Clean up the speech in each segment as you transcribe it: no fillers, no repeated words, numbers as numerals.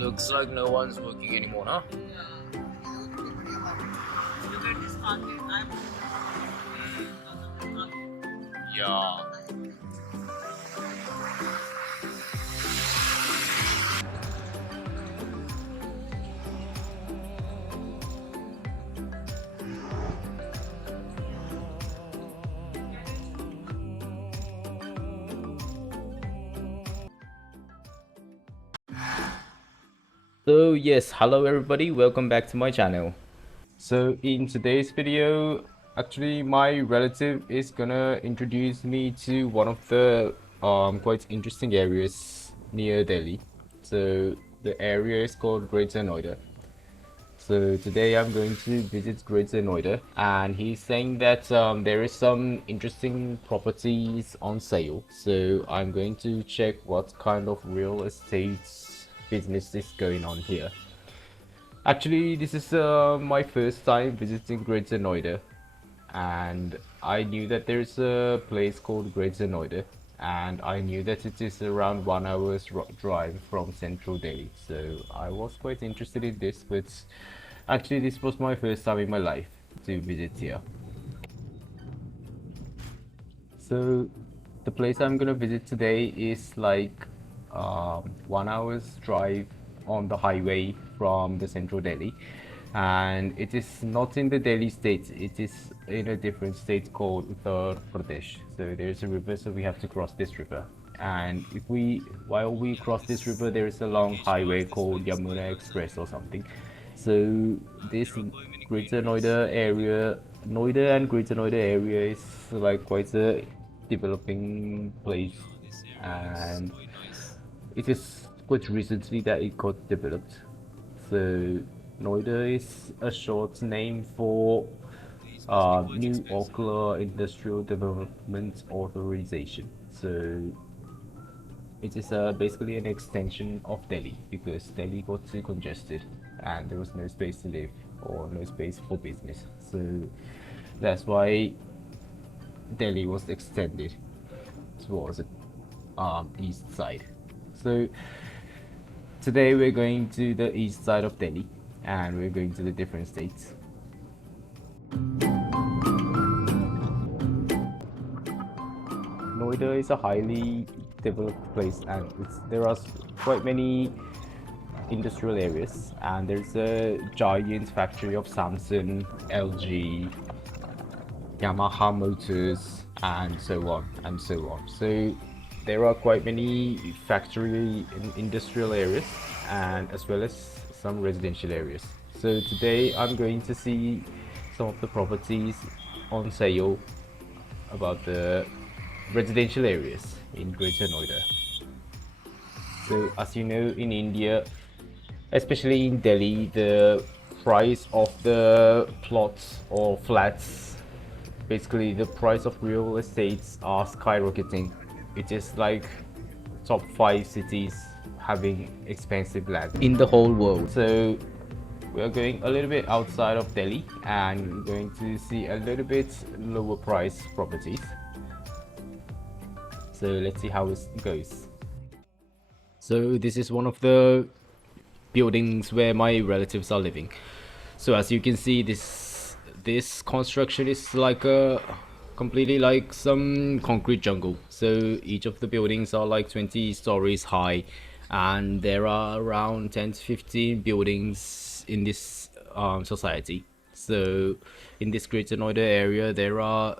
Looks like no one's working anymore, huh? Yeah. So yes, hello everybody, welcome back to my channel. So in today's video, actually my relative is gonna introduce me to one of the quite interesting areas near Delhi. So the area is called Greater Noida. So today I'm going to visit Greater Noida, and he's saying that there is some interesting properties on sale. So I'm going to check what kind of real estate business is going on here. Actually, this is my first time visiting Greater Noida, and I knew that there's a place called Greater Noida, and I knew that it is around 1 hour's drive from central Delhi. So I was quite interested in this, but actually this was my first time in my life to visit here. So the place I'm gonna visit today is like 1 hour's drive on the highway from the central Delhi, and it is not in the Delhi state, it is in a different state called Uttar Pradesh. So there's a river, so we have to cross this river, and while we cross this river there is a long highway called Yamuna Express or something. So this Greater Noida area, Noida and Greater Noida area is like quite a developing place, and it is quite recently that it got developed. So Noida is a short name for New Okhla Industrial Development Authorization. So it is basically an extension of Delhi, because Delhi got too congested and there was no space to live or no space for business. So that's why Delhi was extended towards the east side. So today we're going to the east side of Delhi, and we're going to the different states. Noida is a highly developed place, and there are quite many industrial areas, and there's a giant factory of Samsung, LG, Yamaha Motors, and so on and so on. So there are quite many factory and industrial areas, and as well as some residential areas. So today I'm going to see some of the properties on sale about the residential areas in Greater Noida. So as you know, in India, especially in Delhi, the price of the plots or flats, basically the price of real estates, are skyrocketing. It is like top 5 cities having expensive land in the whole world. So we are going a little bit outside of Delhi and going to see a little bit lower price properties. So let's see how it goes. So this is one of the buildings where my relatives are living. So as you can see, this construction is like a completely like some concrete jungle. So each of the buildings are like 20 stories high, and there are around 10 to 15 buildings in this society. So in this Greater Noida area there are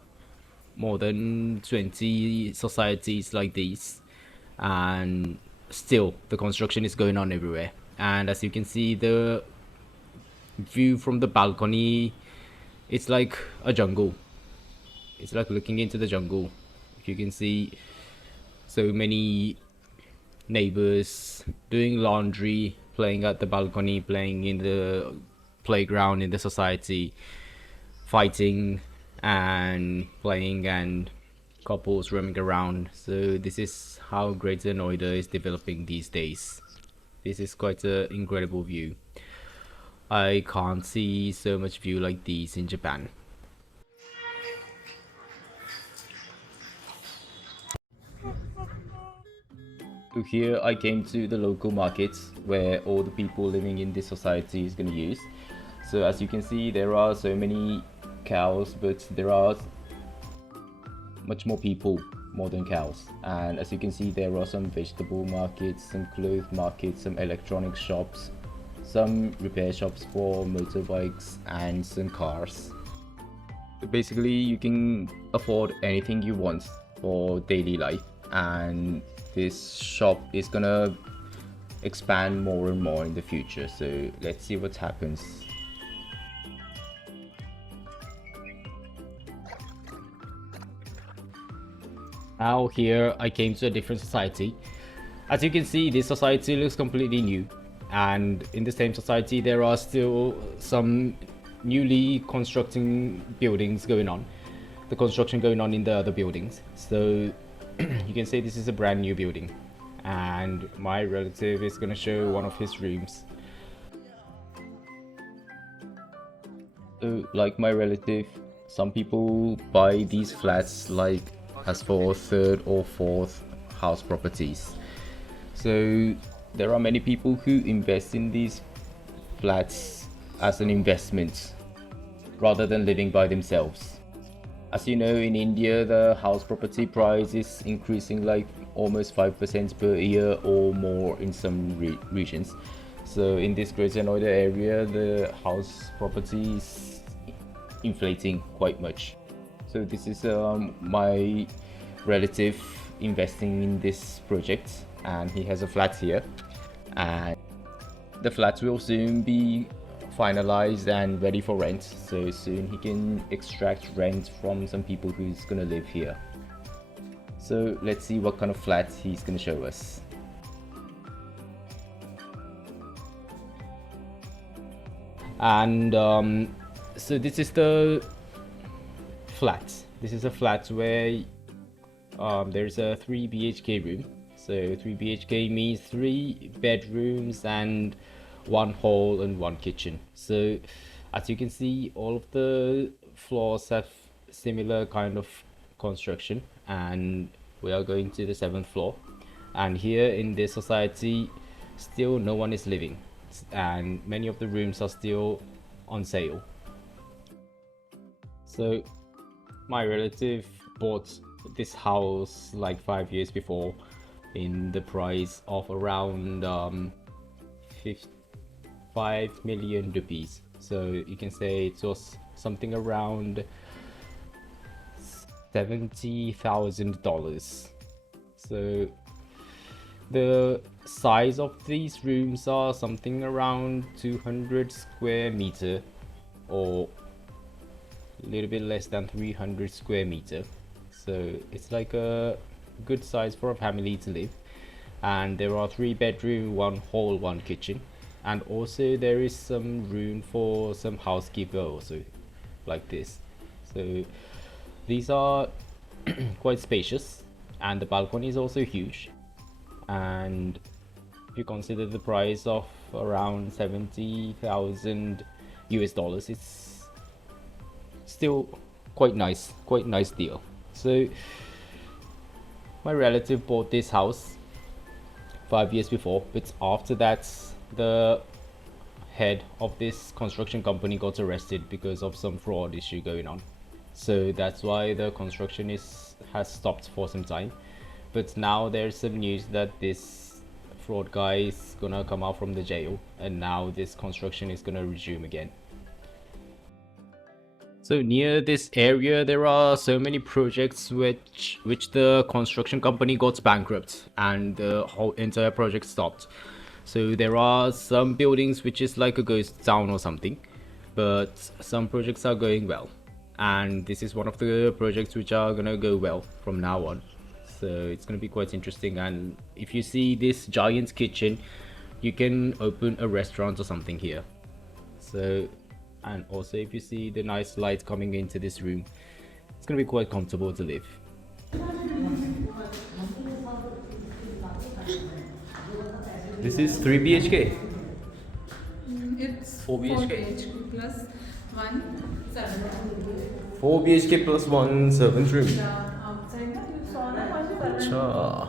more than 20 societies like these, and still the construction is going on everywhere. And as you can see, the view from the balcony, it's like a jungle. It's like looking into the jungle. You can see so many neighbors doing laundry, playing at the balcony, playing in the playground in the society, fighting and playing and couples roaming around. So this is how Greater Noida is developing these days. This is quite an incredible view. I can't see so much view like these in Japan. So here I came to the local markets where all the people living in this society is going to use. So as you can see, there are so many cows, but there are much more people more than cows. And as you can see, there are some vegetable markets, some clothes markets, some electronic shops, some repair shops for motorbikes, and some cars. So basically you can afford anything you want for daily life, and this shop is gonna expand more and more in the future. So let's see what happens. Now here I came to a different society. As you can see, this society looks completely new, and in the same society there are still some newly constructing buildings going on. The construction going on in the other buildings. So you can say this is a brand new building, and my relative is going to show one of his rooms. So like my relative, some people buy these flats like as for third or fourth house properties. So there are many people who invest in these flats as an investment rather than living by themselves. As you know, in India, the house property price is increasing like almost 5% per year or more in some regions. So in this Greater Noida area, the house property is inflating quite much. So this is my relative investing in this project, and he has a flat here, and the flat will soon be finalized and ready for rent. So soon he can extract rent from some people who's gonna live here. So let's see what kind of flat he's gonna show us. And so this is the flat. This is a flat where there's a 3 BHK room. So 3 BHK means 3 bedrooms and 1 hall and 1 kitchen. So as you can see, all of the floors have similar kind of construction, and we are going to the 7th floor. And here in this society, still no one is living, and many of the rooms are still on sale. So my relative bought this house like 5 years before in the price of around 5 million rupees. So you can say it was something around $70,000. So the size of these rooms are something around 200 square meter, or a little bit less than 300 square meter. So it's like a good size for a family to live, and there are 3 bedroom, 1 hall, 1 kitchen, and also there is some room for some housekeeper also, like this. So these are quite spacious, and the balcony is also huge. And if you consider the price of around 70,000 US dollars, it's still quite nice deal. So my relative bought this house 5 years before, but after that the head of this construction company got arrested because of some fraud issue going on. So that's why the construction has stopped for some time. But now there's some news that this fraud guy is gonna come out from the jail, and now this construction is gonna resume again. So near this area there are so many projects which the construction company got bankrupt, and the whole entire project stopped. So there are some buildings which is like a ghost town or something, but some projects are going well, and this is one of the projects which are gonna go well from now on. So it's gonna be quite interesting. And if you see this giant kitchen, you can open a restaurant or something here. So and also if you see the nice light coming into this room, it's gonna be quite comfortable to live. This is 3 BHK. It's 4 BHK. plus 1 7. 4 BHK plus 1 servant room. Yeah, outside that you saw that one servant. Acha.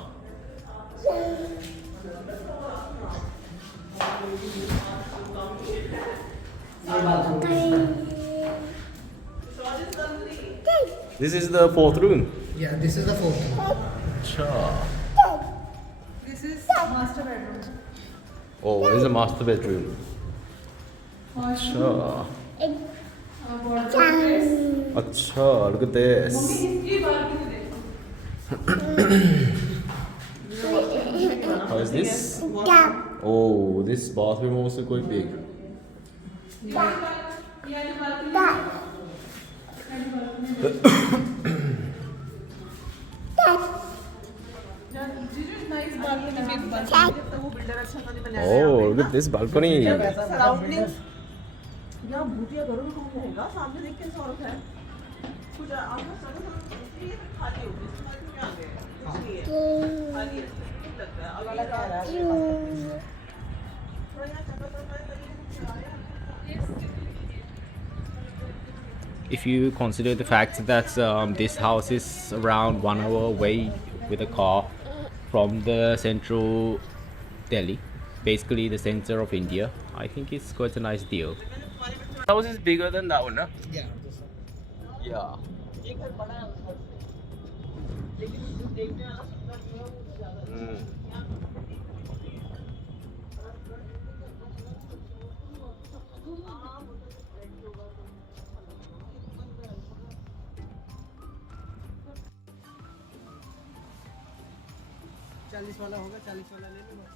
This is the 4th room. Yeah, this is the fourth one. Acha. This is master bedroom. Oh, this is a master bedroom. Acha. Wardrobe. Acha, look at this. इसकी balcony देखो. How is this? Oh, this bathroom also quite big. ये वाली balcony. Nice balcony, big balcony. तो वो builder अच्छा तो नहीं बनाया. Oh, look at this balcony. Surroundings. यहाँ भूतिया घरों में कौन रहेगा? सामने देख के सौरभ है. कुछ आपका सड़क ये खाली होगी. इसमें क्या आ गया? इसलिए खाली है. नहीं लगता है. अब लगा रहा है. थोड़ा यहाँ चक्कर If you consider the fact that this house is around 1 hour away with a car from the central Delhi, basically the center of India, I think it's quite a nice deal. The house is bigger than that one, no? Yeah. Yeah. ये घर बड़ा है उसका. लेकिन जो देखने वाला सुंदर है वो ज़्यादा है.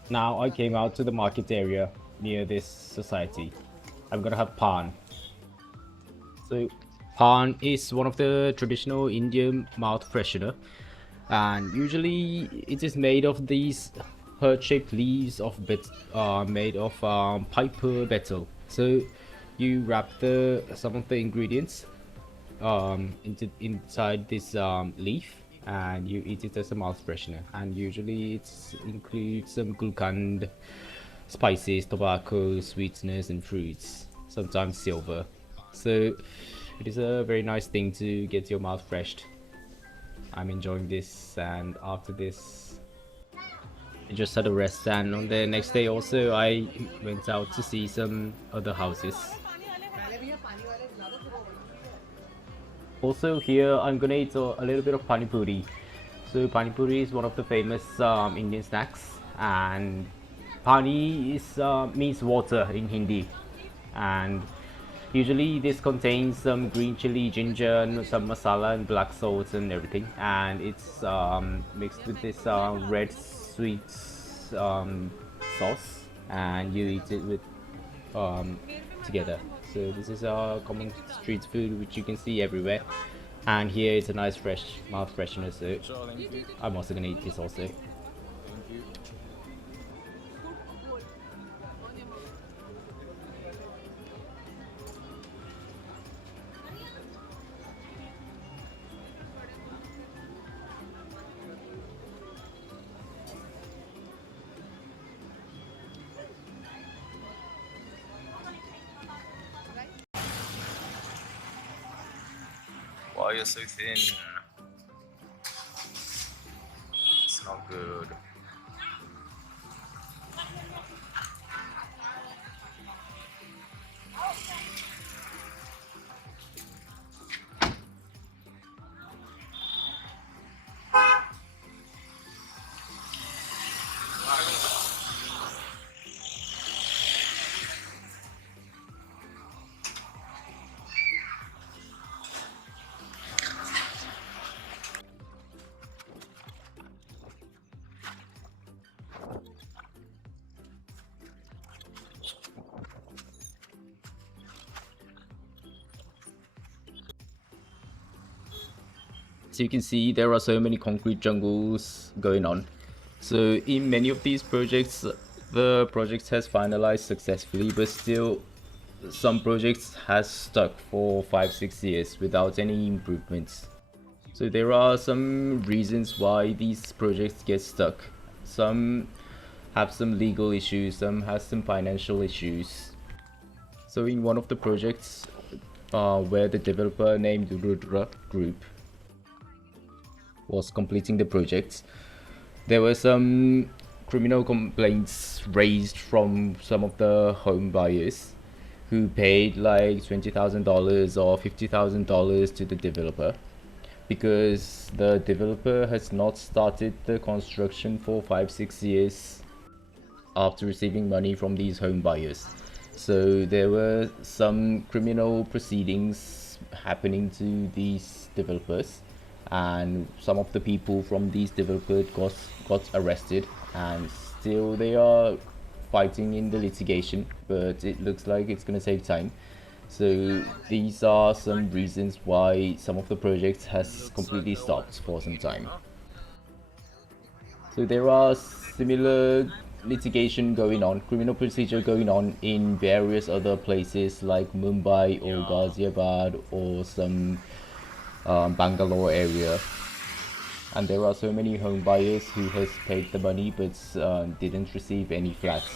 Now I came out to the market area near this society. I'm gonna have pan. So pan is one of the traditional Indian mouth freshener, and usually it is made of these heart-shaped leaves of made of piper betel. So you wrap some of the ingredients inside this leaf, and you eat it as a mouth freshener. And usually it includes some gulkand, spices, tobacco, sweeteners, and fruits, sometimes silver. So it is a very nice thing to get your mouth freshed. I'm enjoying this, and after this I just had a rest, and on the next day also I went out to see some other houses. Also here I'm gonna eat a little bit of pani puri. So pani puri is one of the famous Indian snacks, and pani is means water in Hindi, and usually this contains some green chili, ginger, and some masala and black salt and everything, and it's mixed with this red sweet sauce, and you eat it with together. So this is a common street food which you can see everywhere, and here it's a nice fresh mouth freshener, so I'm also gonna eat this also. Why you're so thin? It's not good. So you can see there are so many concrete jungles going on. So in many of these projects, the project has finalized successfully, but still some projects has stuck for 5-6 years without any improvements. So there are some reasons why these projects get stuck. Some have some legal issues, some has some financial issues. So in one of the projects where the developer named Rudra Group was completing the project, there were some criminal complaints raised from some of the home buyers who paid like $20,000 or $50,000 to the developer because the developer has not started the construction for 5-6 years after receiving money from these home buyers. So there were some criminal proceedings happening to these developers, and some of the people from these developers got arrested, and still they are fighting in the litigation, but it looks like it's gonna take time. So these are some reasons why some of the projects has completely stopped for some time. So there are similar litigation going on, criminal procedure going on in various other places like Mumbai or Ghaziabad or some Bangalore area. And there are so many home buyers who has paid the money but didn't receive any flats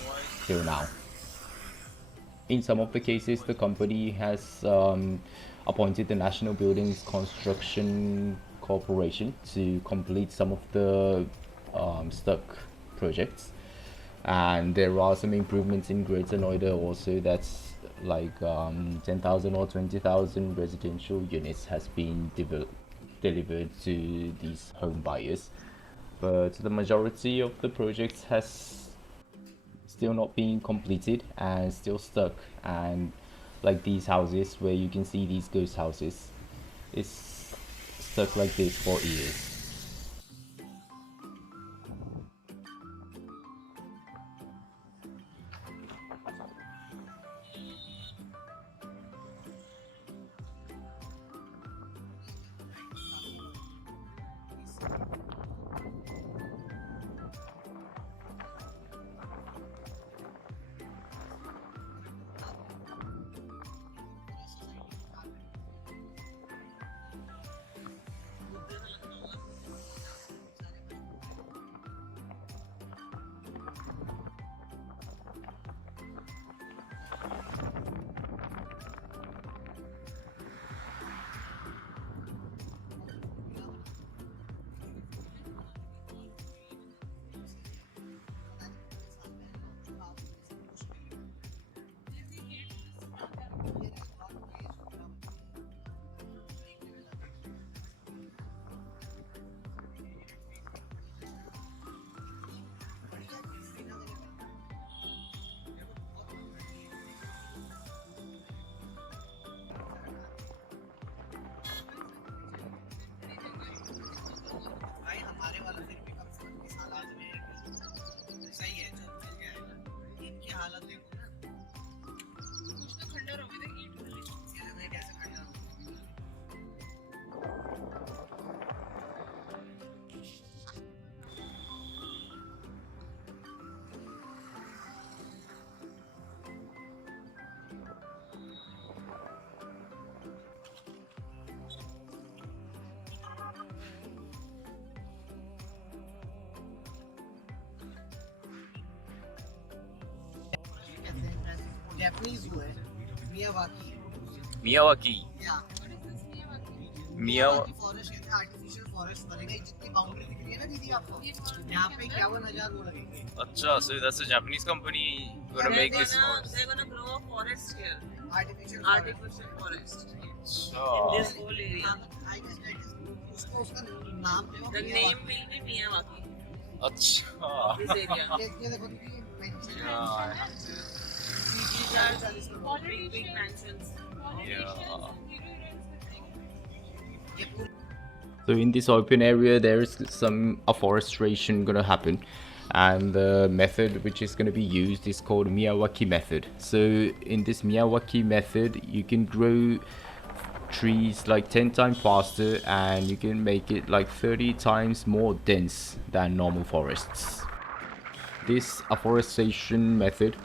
till now. In some of the cases, the company has appointed the National Buildings Construction Corporation to complete some of the stuck projects. And there are some improvements in Greater Noida also, that's like 10,000 or 20,000 residential units has been delivered to these home buyers. But the majority of the projects has still not been completed and still stuck, and like these houses where you can see these ghost houses, it's stuck like this for years. हमारे वाला फिर भी कम से कम 20 हालात में है सही है, चल चल जाएगा। इनकी हालत देखो ना, कुछ तो खंडर हो गए थे ईंट वाले, सीधे नहीं कैसे खंडर हो गए। Japanese जो है मियावाकी Miyawaki. या Miyawaki. फॉरेस्ट कहते हैं, आर्टिफिशियल फॉरेस्ट बनेगा। जितनी बाउंड्री दिख रही है ना दीदी आपको, यहाँ पे 51,000 वो लगेंगे। Acha, so that's a Japanese company gonna make this forest. They're gonna grow a forest here, artificial forest in Acha. this whole area. I guess that is उसको उसका नाम दे। The name will be Miyawaki. Acha. This area. ये देखो दीदी, Yeah. these are big mansions. Yeah. So in this open area, there is some afforestation gonna happen, and the method which is gonna be used is called Miyawaki method. So in this Miyawaki method, you can grow trees like 10 times faster, and you can make it like 30 times more dense than normal forests. This afforestation method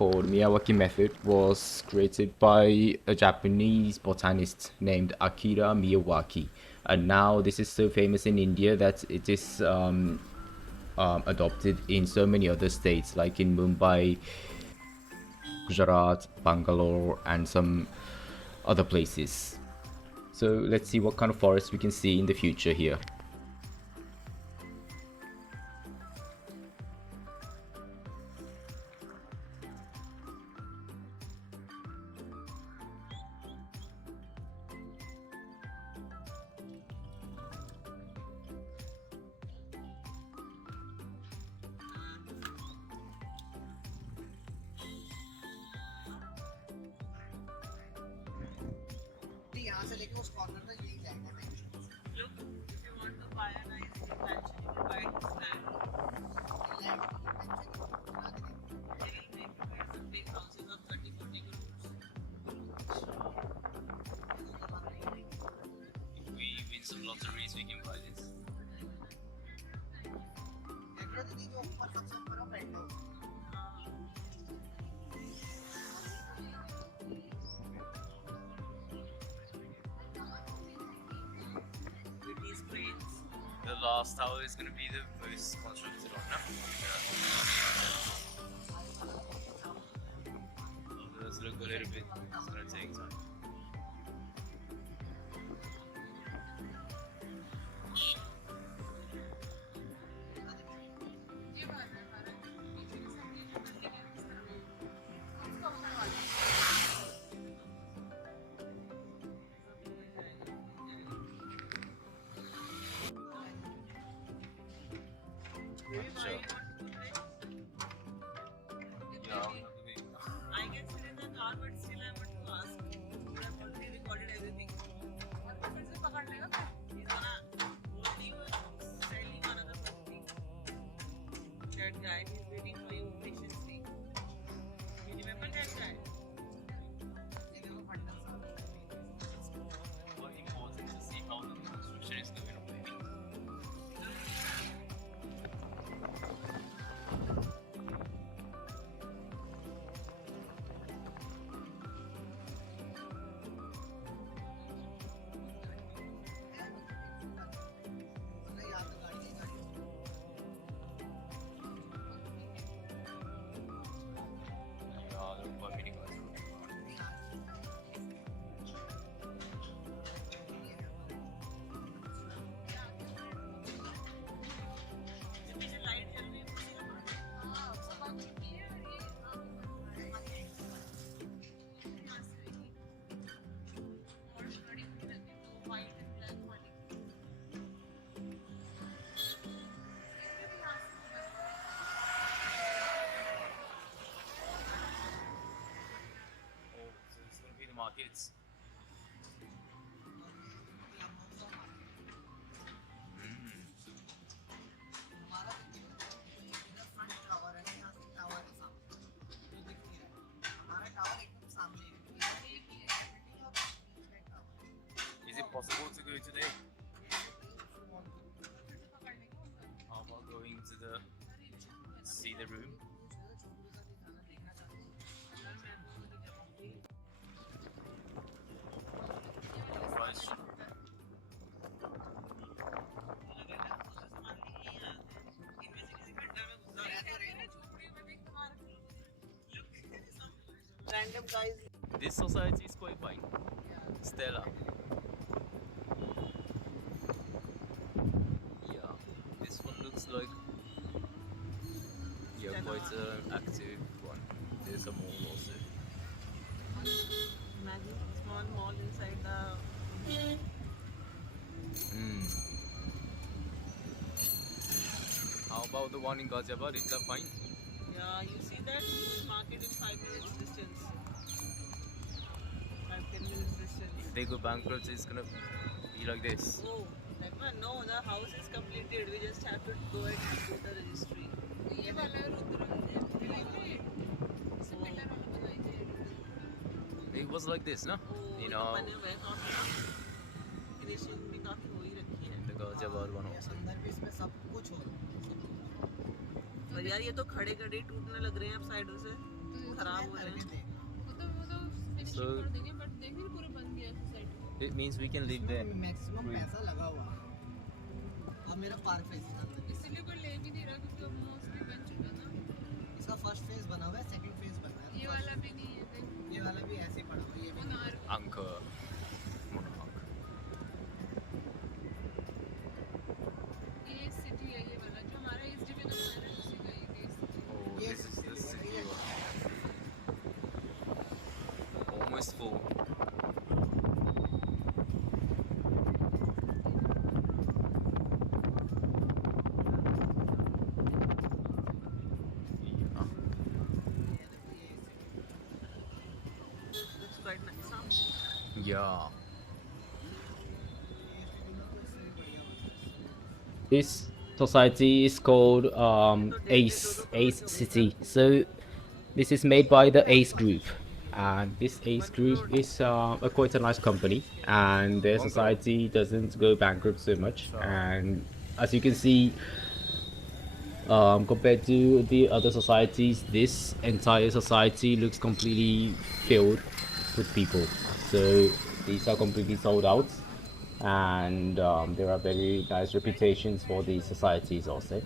called Miyawaki method was created by a Japanese botanist named Akira Miyawaki, and now this is so famous in India that it is adopted in so many other states like in Mumbai, Gujarat, Bangalore, and some other places. So let's see what kind of forest we can see in the future here. यहाँ से लेके उस corner तक यही जाएगा ना। Look, if you want to buy a nice mansion, you can buy this land. Land, they will make you build some big houses of 30-40 crores. If we win some lotteries, we can buy this. देखो दीदी जो ऊपर सबसे ऊपर है बैठो। The last tower is going to be the most constructed one, no? Yeah. Those look a little bit, it's going to take time. Sure. Yeah, I can sit in the car, but still I want to ask. I have already recorded everything. He's gonna hold you and sell you another something. That guy is waiting for you patiently. You remember that guy? Well, important to see how the construction is going on, maybe. Yeah, there are quite many guys. पीछे light जल रही है Oh, so it's going to be the markets. Is it possible to go today? How about going to see the room? Price. Random guys. This society is quite fine. Stella. Yeah, this one looks like quite an active one. There's a mall also. Imagine small mall inside the. How about the one in Ghaziabad? Is that fine? Yeah, you see that market in 5 minutes distance. 5-10 minutes distance. If they go bankrupt, it's gonna be like this. Oh, no, the house is completed. We just have to go and do the registry. It was like this, no? Oh, You know, बने हुए हैं काफी. Finishing भी काफी हो ही रखी है. the Ghaziabad one also. इसमें सब कुछ हो और यार ये तो खड़े खड़े ही टूटने लग रहे हैं अब साइडों से. खराब हो रहे हैं So it means we can live there. Maximum पैसा लगा हुआ अब मेरा पार्क फेज इसलिए कोई ले भी नहीं रहा क्योंकि अब मोस्टली बन चुका ना। इसका फर्स्ट फेज बना हुआ है, सेकंड फेज बना है। ये वाला भी नहीं है देख। ये वाला भी ऐसे ही पड़ा हुआ है, ये भी मुनार Anchor. ये सिटी है, ये वाला जो हमारा इस डिवीजन में है उसी का ये city. Oh, Yes, this is the yes, city. yes. Almost full. looks quite nice huh? Yeah. This society is called Ace City. So this is made by the Ace Group, and this Ace Group is quite a nice company, and their society doesn't go bankrupt so much. And as you can see, compared to the other societies, this entire society looks completely filled with people. So these are completely sold out, and there are very nice reputations for these societies also.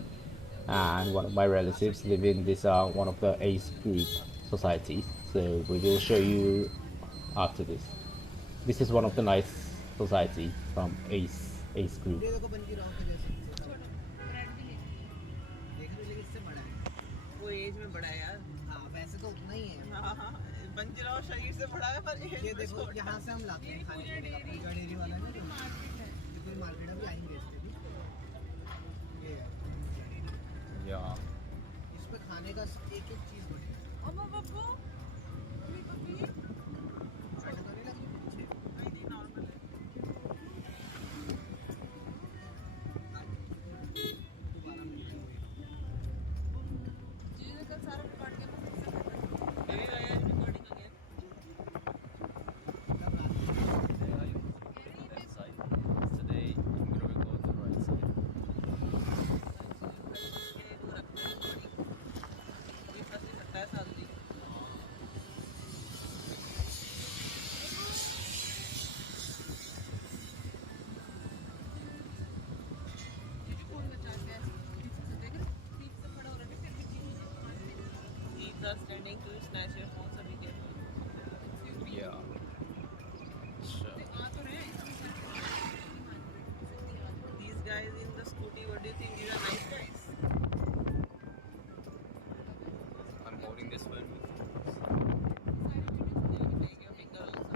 And one of my relatives live in this one of the Ace Group societies. So we will show you after this. This is one of the nice society from Ace Group. ये देखो बन की rock के जैसे छोड़ो bread भी ले। देख रहे हो, लेकिन इससे बड़ा है। वो एज में बड़ा है यार हाँ वैसे तो उतना ही है। हाँ बंजरा शरीर से बड़ा है पर एज ये में देखो छोटा यहाँ से हम लाते ये हैं खाने पूजा पीने का, डेयरी पूजा डेयरी वाला है ना जो, मार्केट है। ये पूरी मार्केट अभी आएंगे इस पे भी। ये है Yeah. इस पे खाने का एक एक चीज बनेगा। अम्मा बब्बू अभी कभी आटा तो नहीं लग रही पीछे? नहीं नॉर्मल है दोबारा मिलते हैं। चीज़ें का सारा पकड़ के फिर से करना। Maybe I am recording again. तब रात में Today I'm gonna record the right side. ये वो रखते हैं recording. ये फंस नहीं सकता है साथ में जीजू फोन बचा के ऐसे पीछे से देख रहे पीछे से खड़ा हो रहा है फिर भी जीजू Thieves are standing to snatch your phone, so be careful. Yeah. Sure. आ तो रहे हैं These guys in the scooty, what do you think? These are nice guys. I'm holding this phone. Take your finger also.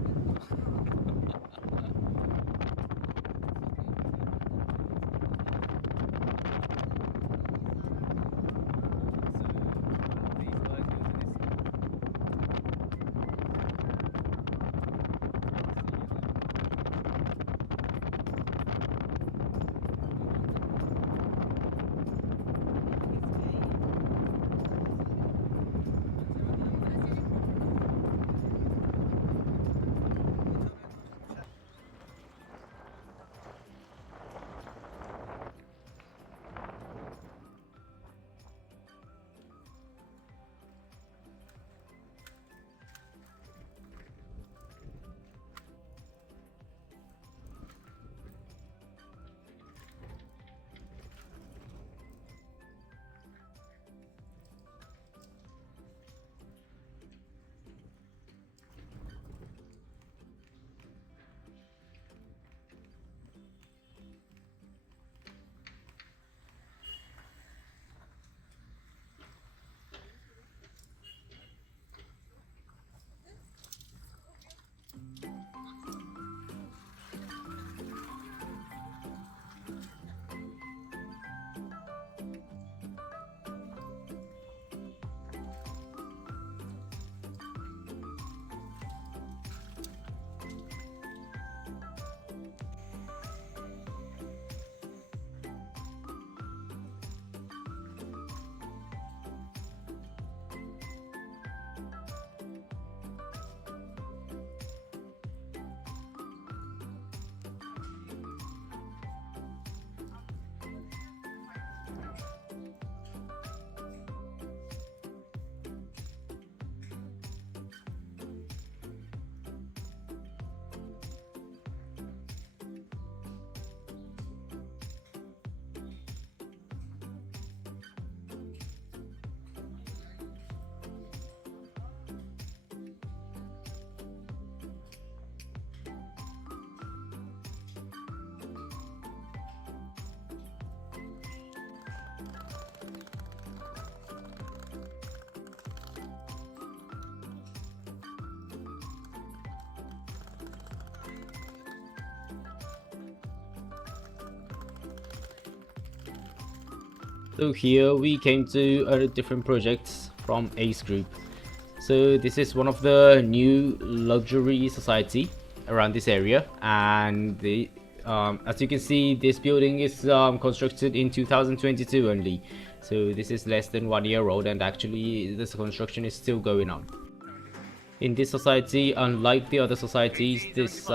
So here we came to different projects from Ace Group. So this is one of the new luxury society around this area, and as you can see, this building is constructed in 2022 only. So this is less than 1 year old, and actually this construction is still going on. In this society, unlike the other societies, this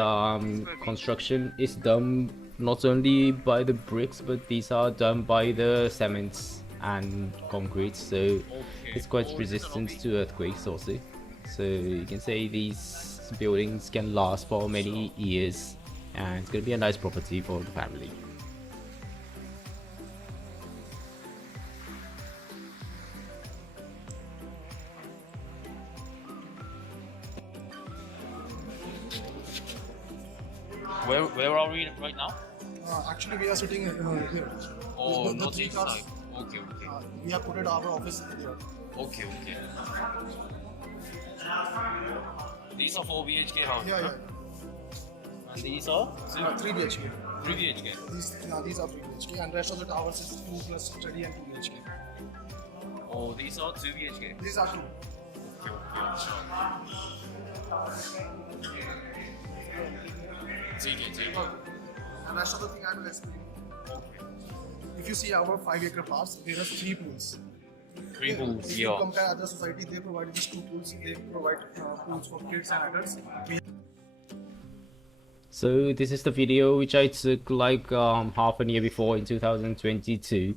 construction is done not only by the bricks, but these are done by the cements and concrete, so it's quite resistant to earthquakes also. So you can say these buildings can last for many years, and it's going to be a nice property for the family. Where are we right now? Actually, we are sitting here. Oh, The not three this cars. side. Okay, okay. We have put it our office there. Okay, okay. These are 4 BHK houses. Yeah, huh? yeah. And these are 3 BHK. 3 BHK. These are 3 BHK, and rest of the towers is 2 plus study and 2 BHK. Oh, these are 2 BHK. These are 2. Okay, okay. And rest of the thing I will explain. Okay. If you see our 5-acre parks, there are 3 pools. 3 pools, If you yeah. compare other society, they provide these 2 pools. They provide pools for kids and adults. We So this is the video which I took like half a year before in 2022,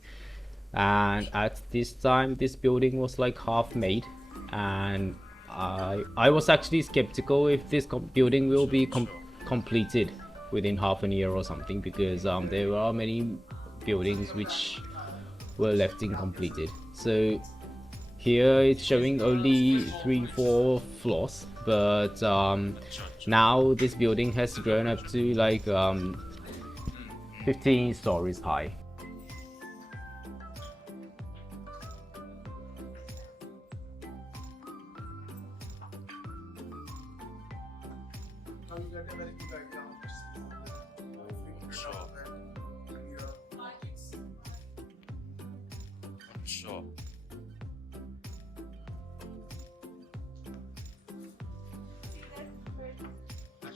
and at this time this building was like half made, and I was actually skeptical if this building will be completed within half a year or something, because there are many buildings which were left incompleted. So here it's showing only 3-4 floors, but now this building has grown up to like 15 stories high. now you get a very good idea of this. Sure. Sure.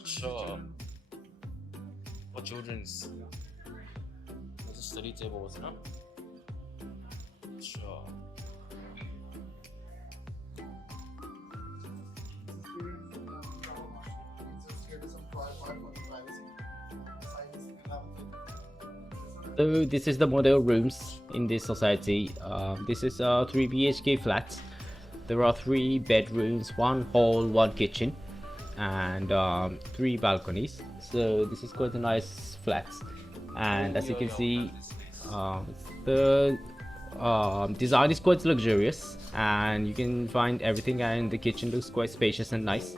Sure. For children's. There's a study table, wasn't it? Sure. So this is the model rooms in this society. This is a 3 BHK flat. There are 3 bedrooms, 1 hall, 1 kitchen, and 3 balconies. So this is quite a nice flat, and as you can see, the design is quite luxurious, and you can find everything, and the kitchen looks quite spacious and nice.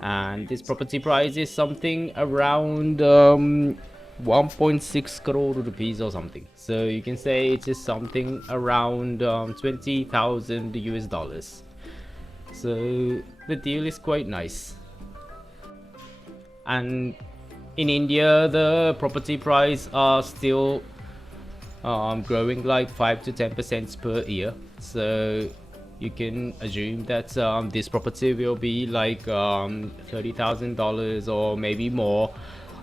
And this property price is something around 1.6 crore rupees or something. So you can say it is something around 20,000 US dollars. So the deal is quite nice. And in India, the property price are still growing like 5 to 10% per year. So you can assume that this property will be like $30,000 or maybe more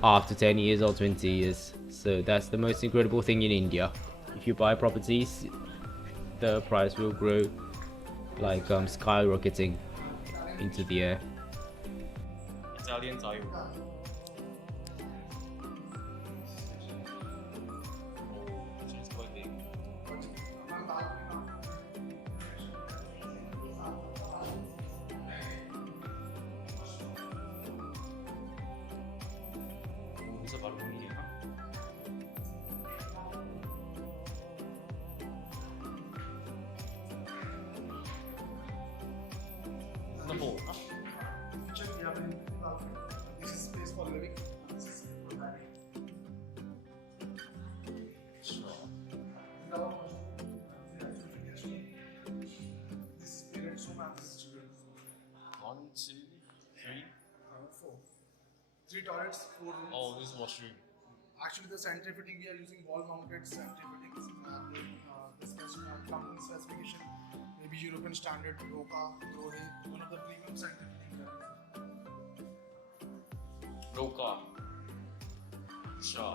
after 10 years or 20 years. So that's the most incredible thing in India. If you buy properties, the price will grow like skyrocketing into the air. Italian style. Oh, it's quite big. Oh, it's a balcony here, huh? The hall, huh? This is space for living. This is for dining. Sure. This is parents' room and this is children's room. 1, 2, 3. 4. 3 toilets, 4 rooms. Oh, this is washroom. Actually, the sanitary fitting we are using wall-mounted sanitary fittings. This company specification, maybe European standard, Roca, Grohe, one of the premium sanitary fittings. रोका अच्छा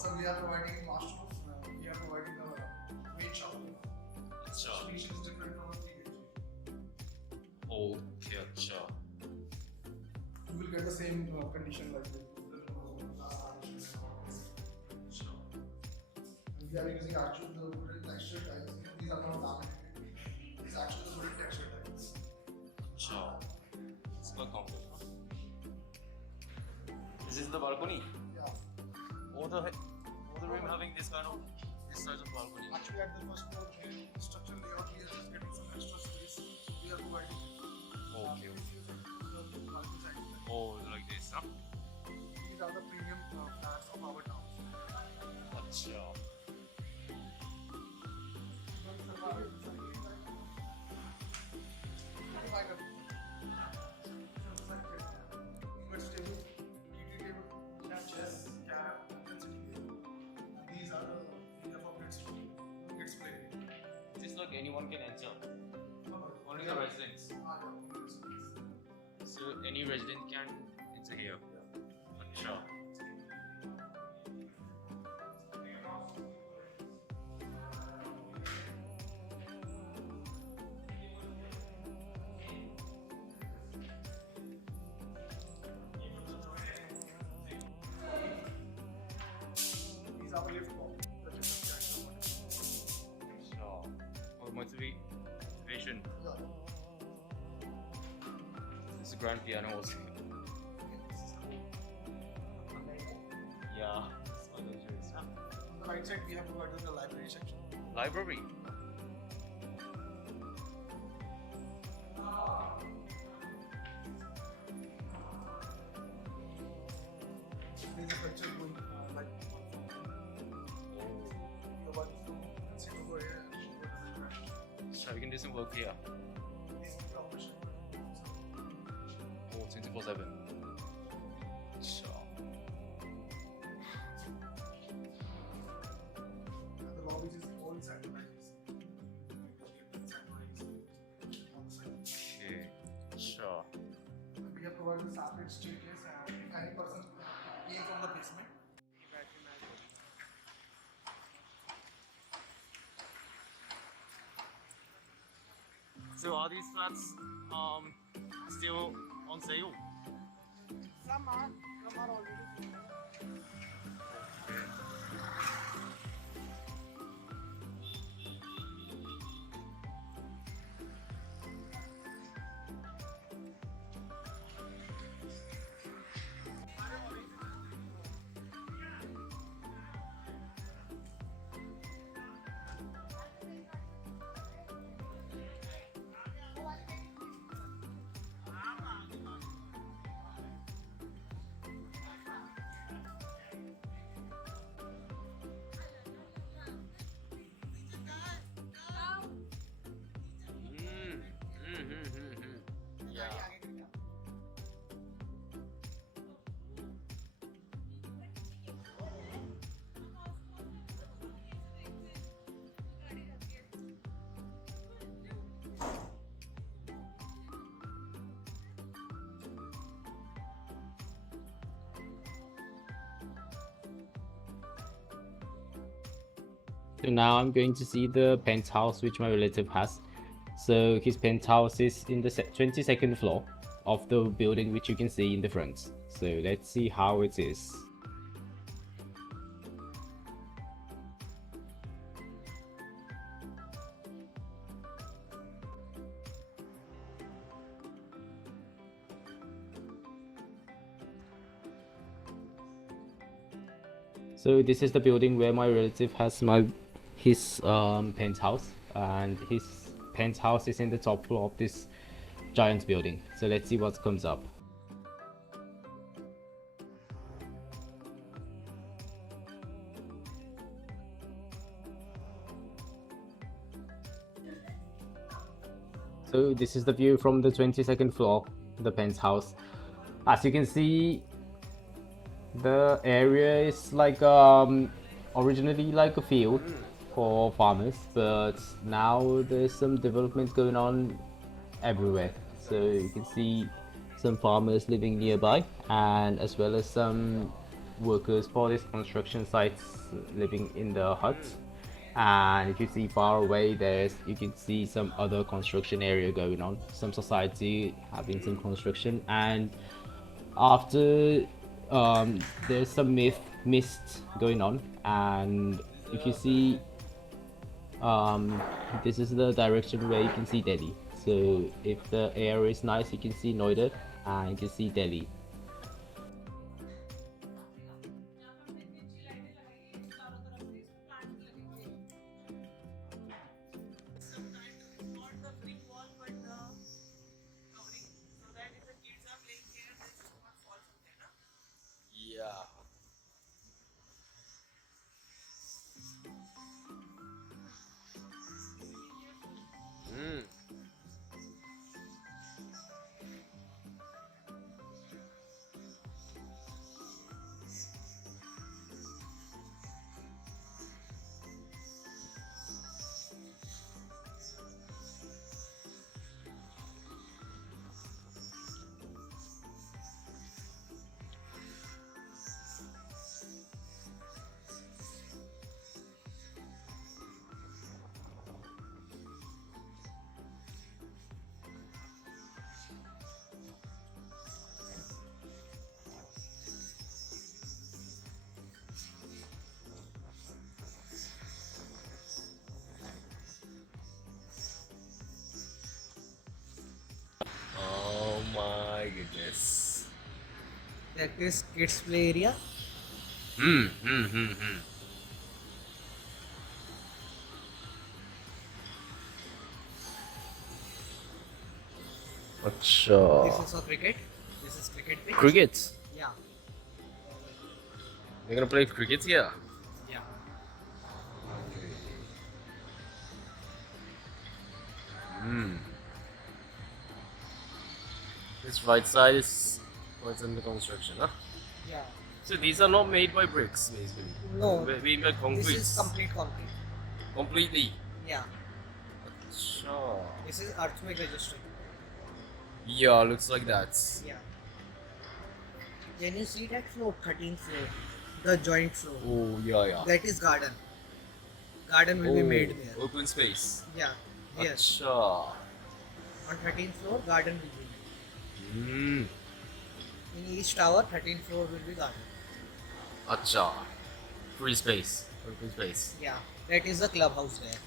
So we are providing master rooms. We are providing the weight shower. अच्छा Species is different from the previous. Okay अच्छा You will get the same condition like this. अच्छा We are using actual the wooden texture tiles. These are not laminated. These are actually the wooden texture tiles. अच्छा इसका count This is the balcony. Yeah. All the room having this kind of this size of balcony. Actually, at the first floor, structure layout, we are just getting some extra space. We are providing. Okay. Balcony. Oh, like this, huh? These are the premium flats of our town. अच्छा This is like anyone can enter. Only the residents. So any resident can enter here. अच्छा These are lift form. The different kinds of अच्छा और motivation. It's a grand piano also. Yeah, it's quite luxurious. Huh? On the right side, we have provided the library section. Library. There is a picture going like your body can sit over here and show the So we can do some work here. This is the operation. Oh, 24/7. So And the lobbies is all sanitized. okay. Sure. We have provided a separate staircase and if any person came from the basement. So are these flats still on sale? Some are already. Yeah. So now I'm going to see the penthouse which my relative has. So his penthouse is in the 22nd floor of the building which you can see in the front. So let's see how it is. So this is the building where my relative has his penthouse, and his penthouse is in the top floor of this giant building. So let's see what comes up. So this is the view from the 22nd floor, the penthouse. As you can see, the area is like originally like a field for farmers, but now there's some development going on everywhere. So you can see some farmers living nearby, and as well as some workers for this construction sites living in the huts. And if you see far away, you can see some other construction area going on, some society having some construction. And after there's some mist going on, and if you see this is the direction where you can see Delhi. So if the air is nice, you can see Noida and you can see Delhi. Yeah. Oh my goodness. That is kids play area. Acha. This is for cricket. This is cricket pitch. Cricket. Yeah. They're gonna play cricket here. Yeah. This right side is what's under construction, huh? Yeah. So these are not made by bricks, basically. No. Made by concrete. This is complete concrete. Completely. Yeah. Acha. This is earthquake resistant. Yeah, looks like that. Yeah. Can you see that floor? 13th floor. The joint floor. Oh yeah, yeah. That is garden. Garden will be made there. Open space. Yeah. Yes. Acha. On 13th floor, garden will be made. In each tower, 13th floor will be garden. Acha. Free space. Open space. Yeah. That is the clubhouse there.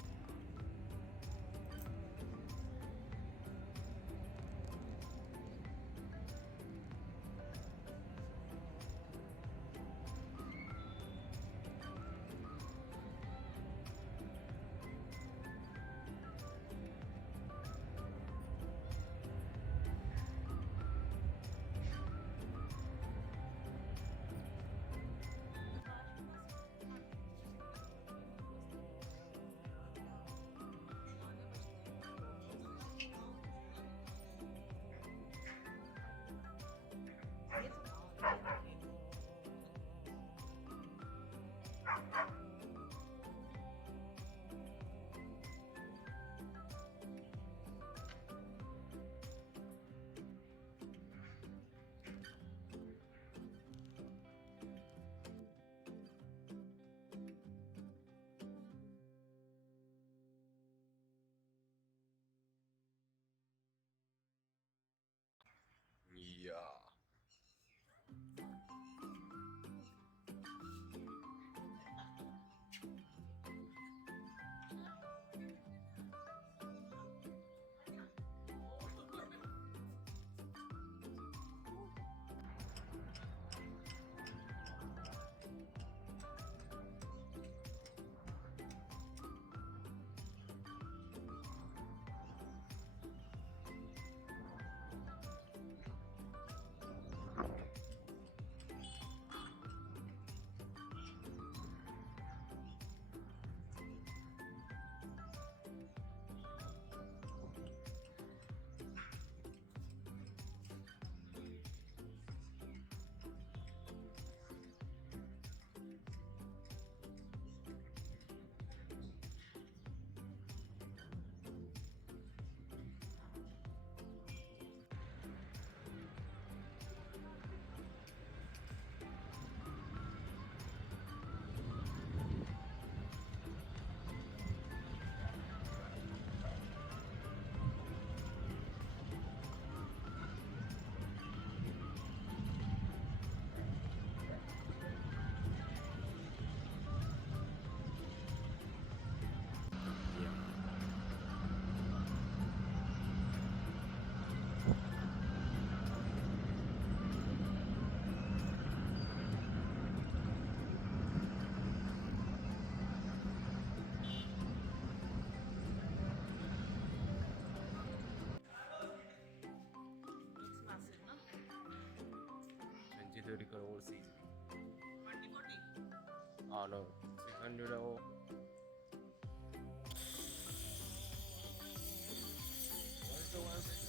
Yeah. hours easily. 2040. Oh no, 600 or also 160.